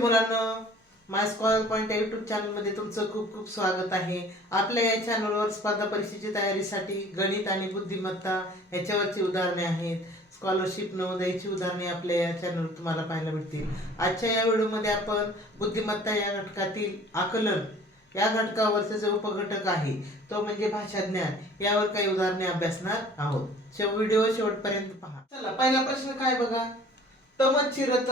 मुलांना my scholar point या YouTube चॅनलमध्ये तुमचं खूप खूप स्वागत आहे. आपल्या या चॅनलवर स्पर्धा परीक्षेची तयारीसाठी गणित आणि बुद्धिमत्ता याच्यावरची उदाहरणे आहेत. स्कॉलरशिप नवोदयाची उदाहरणे आपल्या या चॅनलवर तुम्हाला पाहायला मिळतील. आजच्या या व्हिडिओमध्ये आपण बुद्धिमत्ता या घटकातील आकलन या घटकावरचा जो उपघटक आहे तो म्हणजे भाषा ज्ञान यावर काही उदाहरणे अभ्यासणार आहोत. व्हिडिओ शेवटपर्यंत पहा. चला पहिला प्रश्न काय बघा? तम चिरत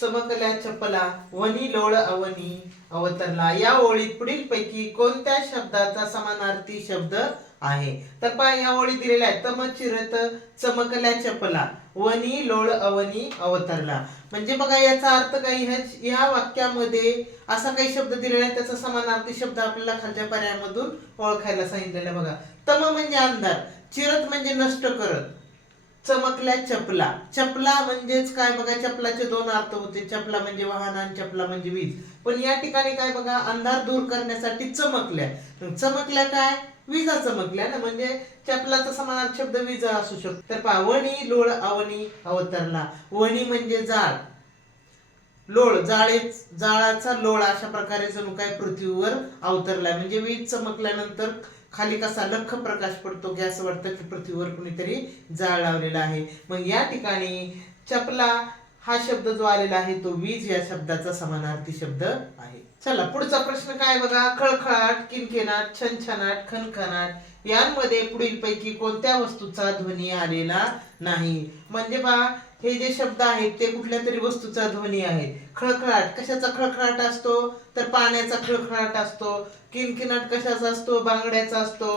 चमकल्या चपला वनी लोळ अवनी अवतरला. या ओळीत पुढील पैकी कोणत्या शब्दाचा समानार्थी शब्द आहे? तर पहा या ओळी दिलेल्या आहेत. तम चिरत चमकल्या चपला वनी लोळ अवनी अवतरला. म्हणजे बघा याचा अर्थ काही ह्या वाक्यामध्ये असा काही शब्द दिलेला आहे त्याचा समानार्थी शब्द आपल्याला खालच्या पर्यायामधून ओळखायला सांगितलेला आहे बघा. तम म्हणजे अंधार चिरत म्हणजे नष्ट करत. चमकल्या चपला. चपला म्हणजेच काय बघा? चपलाचे दोन अर्थ होते. चपला म्हणजे वाहन आणि चपला म्हणजे वीज. पण या ठिकाणी काय बघा? अंधार दूर करण्यासाठी चमकल्या. चमकल्या काय? विजा चमकल्या ना? म्हणजे चपलाचा समानार्थ शब्द विजा असू शकतो. तर पहा वणी लोळ अवनी अवतरला वणी म्हणजे जाळ. लोळ जाळे जाळाचा लोळ अशा प्रकारे जणू काय पृथ्वीवर अवतरलाय. म्हणजे वीज चमकल्यानंतर खाली कसा लख प्रकाश पडतो की असं वाटतं की पृथ्वीवर कुणीतरी जाळ लावलेला आहे. मग या ठिकाणी चपला हा शब्द जो आलेला आहे तो वीज या शब्दाचा समानार्थी शब्द आहे. चला पुढचा प्रश्न काय बघा? खळखळाट किनकिनाट छनछनाट खनखनाट यांमध्ये पुढील पैकी कोणत्या वस्तूचा ध्वनी आलेला नाही? म्हणजे बा हे जे शब्द आहेत ते कुठल्या तरी वस्तूचा ध्वनी आहे खळखळाट कशाचा खळखळाट असतो? तर पाण्याचा खळखळाट असतो किनकिनाट कशाचा असतो? बांगड्याचा असतो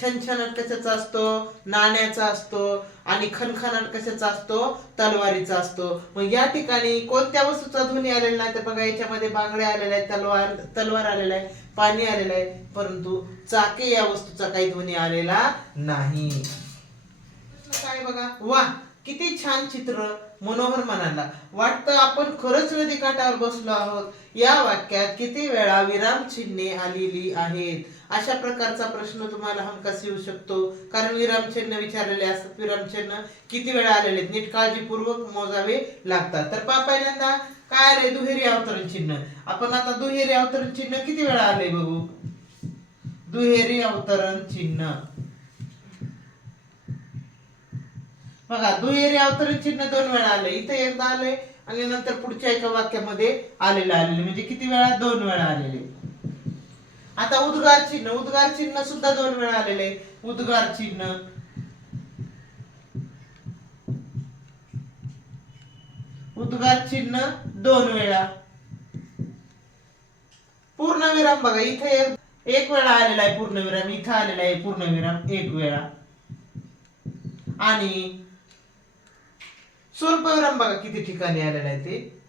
छनछनाट कशाचा असतो? नाण्याचा असतो आणि खनखनाट कशाचा असतो? तलवारीचा असतो. मग या ठिकाणी कोणत्या वस्तूचा ध्वनी आलेला नाही तर बघा याच्यामध्ये बांगड्या आलेल्या आहेत तलवार तलवार आलेला आहे पाणी आलेलं आहे. परंतु चाके या वस्तूचा काही ध्वनी आलेला नाही. काय बघा? वा किती छान चित्र मनोहर म्हणाला वाटतं आपण खरंच वेदिकाठावर बसलो आहोत. या वाक्यात किती वेळा विराम चिन्हे आलेली आहेत? अशा प्रकारचा प्रश्न तुम्हाला हमखास येऊ शकतो. कारण विरामचिन्ह विचारलेले असतात. विरामचिन्ह किती वेळा आलेले आहेत? नीट काळजीपूर्वक मोजावे लागतात. तर पा पहिल्यांदा काय आले दुहेरी अवतरण चिन्ह. आपण आता दुहेरी अवतरण चिन्ह किती वेळा आले बघू? दुहेरी अवतरण चिन्ह. बघा दुहेरी अवतरण चिन्ह दोन वेळा आले. इथे एकदा आले आणि नंतर पुढच्या एका वाक्यामध्ये आलेलं आलेलं. म्हणजे किती वेळा? दोन वेळा आलेले. आता उद्गार चिन्ह. उद्गार चिन्ह सुद्धा दोन वेळा आलेले. उद्गार चिन्ह. उद्गार चिन्ह दोन वेळा. पूर्णविराम बघा इथे एक वेळा आलेला आहे पूर्णविराम. इथं आलेला आहे पूर्णविराम एक वेळा. आणि स्वल्पविराम बघा किती ठिकाणी आलेला आहे ते.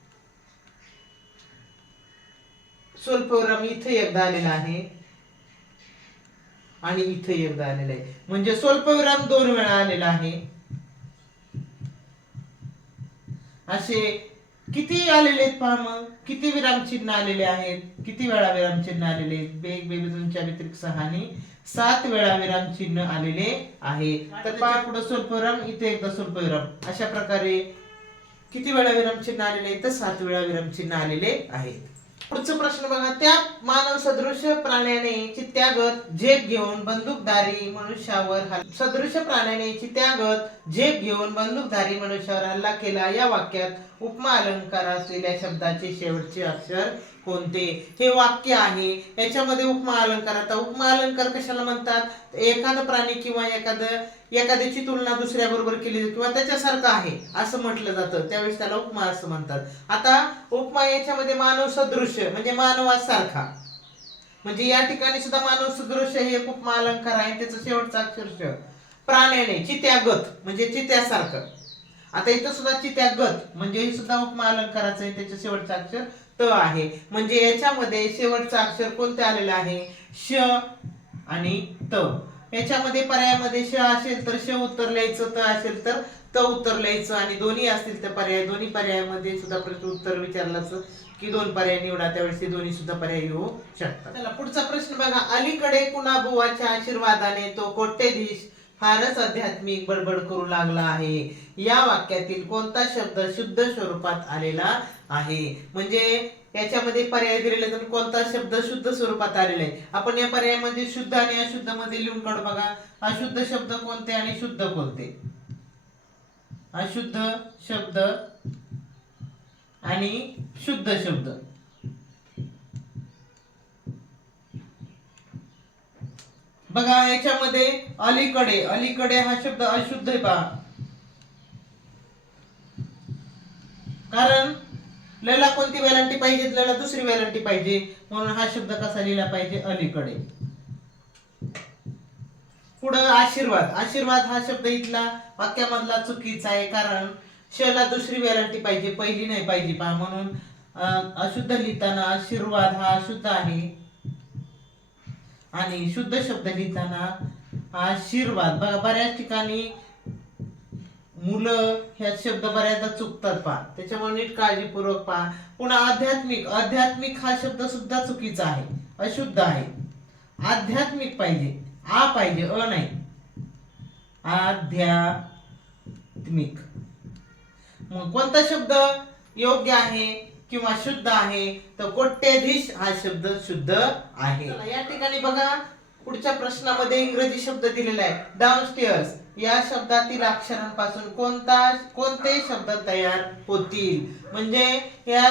स्वल्पविराम इथे एकदा आलेला आहे. आणि इथे एकदा आलेला आहे. म्हणजे स्वल्पविराम दोन वेळा आलेला आहे. असे किती आलेले आहेत पहा मग? किती विराम चिन्ह आलेले आहेत? किती वेळा विराम चिन्ह आलेले आहेत? बेग बेबी दोनच्या व्यतिरिक्त सहा आणि सात वेळा विराम चिन्ह आलेले आहे तर पहा पुढे स्वल्पविराम इथे एकदा स्वल्पविराम अशा प्रकारे किती वेळा विराम चिन्ह आलेले आहेत? तर सात वेळा विराम चिन्ह आलेले आहेत. पुढचा प्रश्न बघा त्या मानव सदृश प्राण्याने चित्त्यागत झेप घेऊन बंदूकधारी मनुष्यावर सदृश प्राण्याने चित्त्यागत झेप घेऊन बंदूकधारी मनुष्यावर हल्ला केला. या वाक्यात उपमा अलंकार असलेल्या शब्दाचे शेवटचे अक्षर कोणते? हे वाक्य आहे. याच्यामध्ये उपमा अलंकार. आता उपमा अलंकार कशाला म्हणतात? एखादं प्राणी किंवा एखादं एखाद्याची तुलना दुसऱ्या बरोबर केली जाते किंवा त्याच्यासारखं आहे असं म्हटलं जातं. त्यावेळेस त्याला उपमा असं म्हणतात. आता उपमा याच्यामध्ये मानव सदृश्य म्हणजे मानवासारखा. म्हणजे या ठिकाणी सुद्धा मानव सदृश्य हे एक उपमा अलंकार आहे. त्याचं शेवटचा अक्षरश प्राण्याने चित्यागत म्हणजे चित्यासारखं. आता इथं सुद्धा चित्यागत म्हणजे हे सुद्धा उपमा अलंकाराचं आहे. त्याचं शेवटचं अक्षर त आहे. म्हणजे याच्यामध्ये शेवटचा अक्षर कोणते आलेला आहे? श आणि त. याच्यामध्ये पर्यायामध्ये श असेल तर श उत्तर लिहायचं त असेल तर त उत्तर लिहायचं आणि दोन्ही असतील तर पर्याय दोन्ही पर्यायामध्ये सुद्धा प्रश्न उत्तर विचारलं की दोन पर्याय निवडा. त्यावेळेस ते दोन्ही सुद्धा पर्याय येऊ शकतात. चला पुढचा प्रश्न बघा. अलीकडे कुणा बुवाच्या आशीर्वादाने तो कोट्यधीश फारच आध्यात्मिक बडबड करू लागला आहे? या वाक्यातील कोणता शब्द शुद्ध स्वरूपात आलेला आहे. म्हणजे याच्यामध्ये पर्याय दिलेले तर कोणता शब्द शुद्ध स्वरूपात आलेला आहे? आपण या पर्यायामध्ये शुद्ध आणि अशुद्धमध्ये लिहून काढू बघा. अशुद्ध शब्द कोणते आणि शुद्ध कोणते? अशुद्ध शब्द आणि शुद्ध शब्द. बघा याच्यामध्ये अलीकडे अलीकडे हा शब्द अशुद्ध आहे पहा कारण लला कोणती वेलांटी पाहिजे? लला दुसरी वेलांटी पाहिजे. म्हणून हा शब्द कसा लिहिला पाहिजे? अलीकडे. पुढं आशीर्वाद. आशीर्वाद हा शब्द इथला वाक्यामधला चुकीचा आहे कारण शला दुसरी वेलांटी पाहिजे पहिली नाही पाहिजे पहा. म्हणून अशुद्ध लिहिताना आशीर्वाद हा अशुद्ध आहे. आणि शुद्ध शब्द लिहिताना आशीर्वाद. बघा बऱ्याच ठिकाणी मुलं ह्या शब्द बऱ्याचदा चुकतात पहा. त्याच्यामुळे नीट काळजीपूर्वक पहा. पुन्हा आध्यात्मिक आध्यात्मिक हा शब्द सुद्धा चुकीचा आहे. अशुद्ध आहे. आध्यात्मिक पाहिजे. आ पाहिजे अ नाही. आध्यात्मिक. मग कोणता शब्द योग्य आहे किंवा शुद्ध आहे? तर कोट्याधीश हा शब्द शुद्ध आहे. या ठिकाणी बघा. पुढच्या प्रश्नामध्ये इंग्रजी शब्द दिलेला आहे. डाऊनस्टेअर्स या शब्दातील अक्षरांपासून कोणता कोणते शब्द तयार होतील? म्हणजे या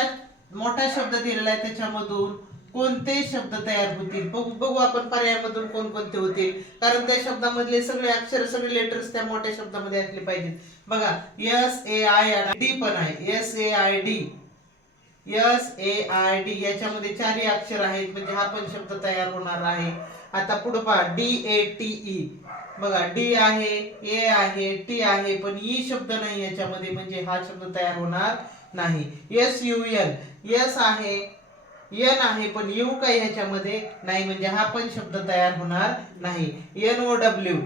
मोठा शब्द दिलेला आहे त्याच्यामधून कोणते शब्द तयार होतील? बघू बघू आपण पर्यायामधून कोणकोणते होतील. कारण त्या शब्दामधले सगळे अक्षर सगळे लेटर्स त्या मोठ्या शब्दामध्ये असले पाहिजेत. बघा एस ए आय डी पण आहे. S A I D S A I D याच्यामध्ये चारही अक्षर आहेत. म्हणजे हा पण शब्द तयार होणार आहे. आता पुढे पहा. डी ए टी ई बघा डी आहे ए आहे टी आहे पण ई शब्द नाही याच्यामध्ये म्हणजे हा शब्द तयार होणार नाही. एस यू एन एस आहे एन आहे पण यू काही ह्याच्यामध्ये नाही म्हणजे हा पण शब्द तयार होणार नाही. एन ओ डब्ल्यू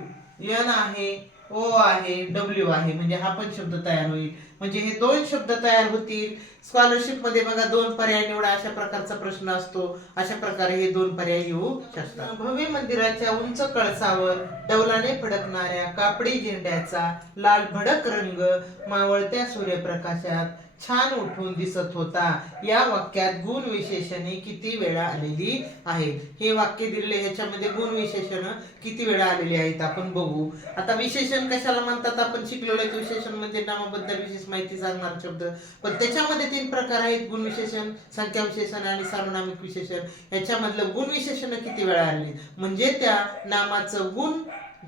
एन आहे ओ आहे डब्ल्यू आहे म्हणजे हा पण शब्द तयार होईल. म्हणजे हे दोन शब्द तयार होतील. स्कॉलरशिपमध्ये बघा दोन पर्याय निवडा अशा प्रकारचा प्रश्न असतो. अशा प्रकारे हे दोन पर्याय येऊ शकतात. भव्य मंदिराच्या उंच कळसावर डौलाने फडकणाऱ्या कापडी झेंड्याचा लाल भडक रंग मावळत्या सूर्यप्रकाशात छान उठून दिसत होता. या वाक्यात गुण विशेषणे किती वेळा आलेली आहेत? हे वाक्य दिलेले ह्याच्यामध्ये गुण विशेषण किती वेळा आलेली आहेत आपण बघू. आता विशेषण कशाला म्हणतात? आपण शिकलेलो आहे विशेषण म्हणजे नामाबद्दल विशेष माहिती सांगणार शब्द. पण त्याच्यामध्ये तीन प्रकार आहेत गुण विशेषण संख्या विशेषण आणि सार्वनामिक विशेषण. याच्यामधलं गुण विशेषण किती वेळा आले म्हणजे त्या नामाचं गुण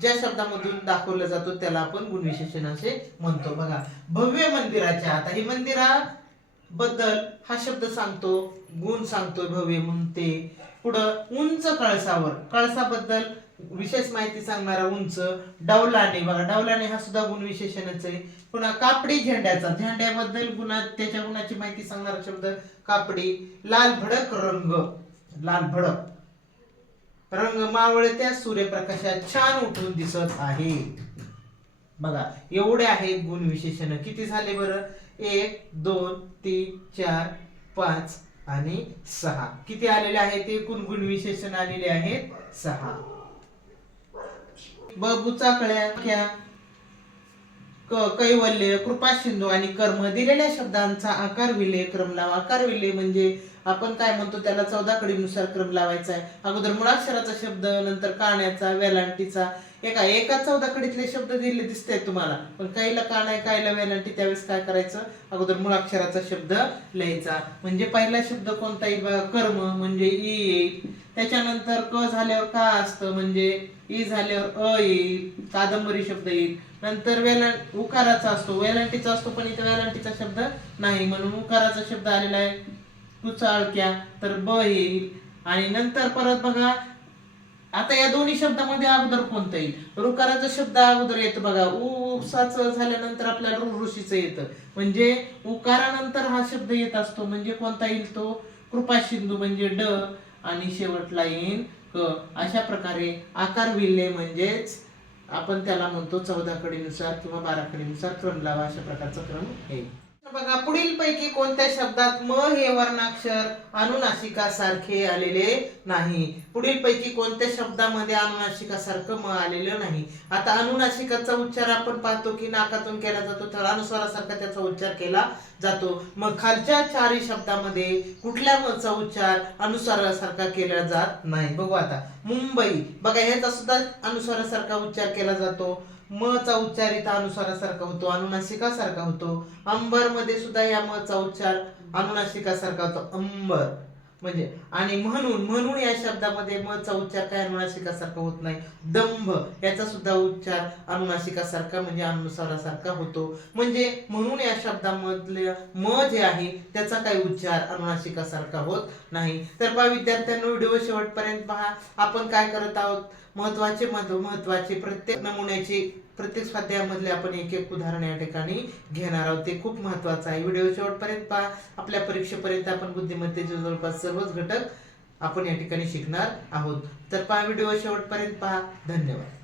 ज्या शब्दामधून दाखवलं जातो त्याला आपण गुणविशेषण असे म्हणतो. बघा भव्य मंदिराच्या आता हे मंदिरा बद्दल हा शब्द सांगतो गुण सांगतोय भव्य म्हणते पुढं उंच कळसावर कळसाबद्दल विशेष माहिती सांगणारा उंच डौलाने बघा डौलाने हा सुद्धा गुण विशेषणच आहे. पुन्हा कापडी झेंड्याचा झेंड्याबद्दल गुणा त्याच्या गुणाची माहिती सांगणारा शब्द कापडी. लाल भडक रंग लाल भडक. रंग मावळत्या सूर्यप्रकाशात छान उठून दिसत आहे. बघा एवढे आहेत गुण विशेषण. किती झाले बरं? एक दोन तीन चार पाच आणि सहा. किती आलेले आहेत? एकूण गुण विशेषण आलेले आहेत सहा. ब बुचाकळ्या क कैवल्य कृपा सिंधू आणि कर्म दिलेल्या शब्दांचा आकार विले क्रम आकार विले म्हणजे आपण काय म्हणतो त्याला चौदा कडीनुसार क्रम लावायचा आहे अगोदर मुळाक्षराचा शब्द नंतर काण्याचा वेलांटीचा. एका एका चौदा कडीतले शब्द दिले दिसते तुम्हाला. पण काहीला कान आहे काहीला वेलांटी त्यावेळेस काय करायचं? अगोदर मुळाक्षराचा शब्द लिहायचा. म्हणजे पहिला शब्द कोणता येईल कर्म म्हणजे ई येईल त्याच्यानंतर क झाल्यावर का असतं? म्हणजे ई झाल्यावर अ येईल. कादंबरी शब्द येईल. नंतर वेलां उकाराचा असतो. वेलांटीचा असतो पण इथं वेलांटीचा शब्द नाही. म्हणून उकाराचा शब्द आलेला आहे. कुचाळक्या तर ब येईल. आणि नंतर परत बघा आता या दोन्ही शब्दामध्ये अगोदर कोणतं येईल? रुकाराचा शब्द अगोदर येतो बघा. उसाचं झाल्यानंतर आपल्याला ऋषीचं येतं. म्हणजे उकारानंतर हा शब्द येत असतो. म्हणजे कोणता येईल तो? कृपा सिंधू म्हणजे ड आणि शेवटला येईल क. अशा प्रकारे आकार विल्ले म्हणजेच आपण त्याला म्हणतो चौदा कडीनुसार किंवा बारा कडीनुसार क्रम लावा. अशा प्रकारचा क्रम येईल. बघा पुढील पैकी कोणत्या शब्दात म हे वर्णाक्षर अनुनासिकासारखे आलेले नाही? पुढील पैकी कोणत्या शब्दामध्ये अनुनाशिकासारखं म आलेलं नाही? आता अनुनाशिकाचा उच्चार आपण पाहतो की नाकातून केला जातो तर अनुस्वारासारखा त्याचा उच्चार केला जातो. मग खालच्या चारही शब्दामध्ये कुठल्या मचा उच्चार अनुस्वारासारखा केला जात नाही? बघू आता. मुंबई. बघा ह्याचा सुद्धा अनुस्वारासारखा उच्चार केला जातो. म चा उच्चार इथं अनुसारासारखा होतो अनुनासिकासारखा होतो. अंबरमध्ये सुद्धा या म चा उच्चार अनुनासिकासारखा होतो. अंबर. म्हणजे आणि म्हणून म्हणून या शब्दामध्ये म चा उच्चार काय अनुनासिकासारखा होत नाही. दंभ याचा सुद्धा उच्चार अनुनासिकासारखा म्हणजे अनुसारासारखा होतो. म्हणजे म्हणून या शब्दामधले म जे आहे त्याचा काही उच्चार अनुनासिकासारखा होत नाही. तर पहा विद्यार्थ्यांना व्हिडिओ शेवटपर्यंत पहा. आपण काय करत आहोत? महत्त्वाचे महत्त्व महत्त्वाचे प्रत्येक नमुन्याची प्रत्येक स्वाध्यायामधले आपण एक एक उदाहरण या ठिकाणी घेणार आहोत. ते खूप महत्वाचं आहे. व्हिडिओ शेवटपर्यंत पहा. आपल्या परीक्षेपर्यंत आपण बुद्धिमत्तेचे जवळपास सर्वच घटक आपण या ठिकाणी शिकणार आहोत. तर पहा व्हिडिओ शेवटपर्यंत पहा. धन्यवाद.